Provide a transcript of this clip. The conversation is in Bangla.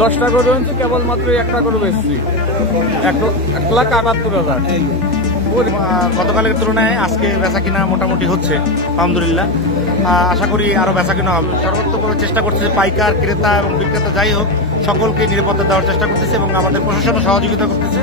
দশটা গরু হচ্ছে কেবলমাত্র একটা গরু বেশি 1,78,000। গতকালের তুলনায় আজকে বেচা কিনা মোটামুটি হচ্ছে আলহামদুলিল্লাহ। আশা করি আরো বেচা কিনা হবে। সর্বোত্তম চেষ্টা করতেছে পাইকার ক্রেতা এবং বিক্রেতা যাই হোক সকলকে নিরাপত্তা দেওয়ার চেষ্টা করতেছে এবং আমাদের প্রশাসনও সহযোগিতা করতেছে।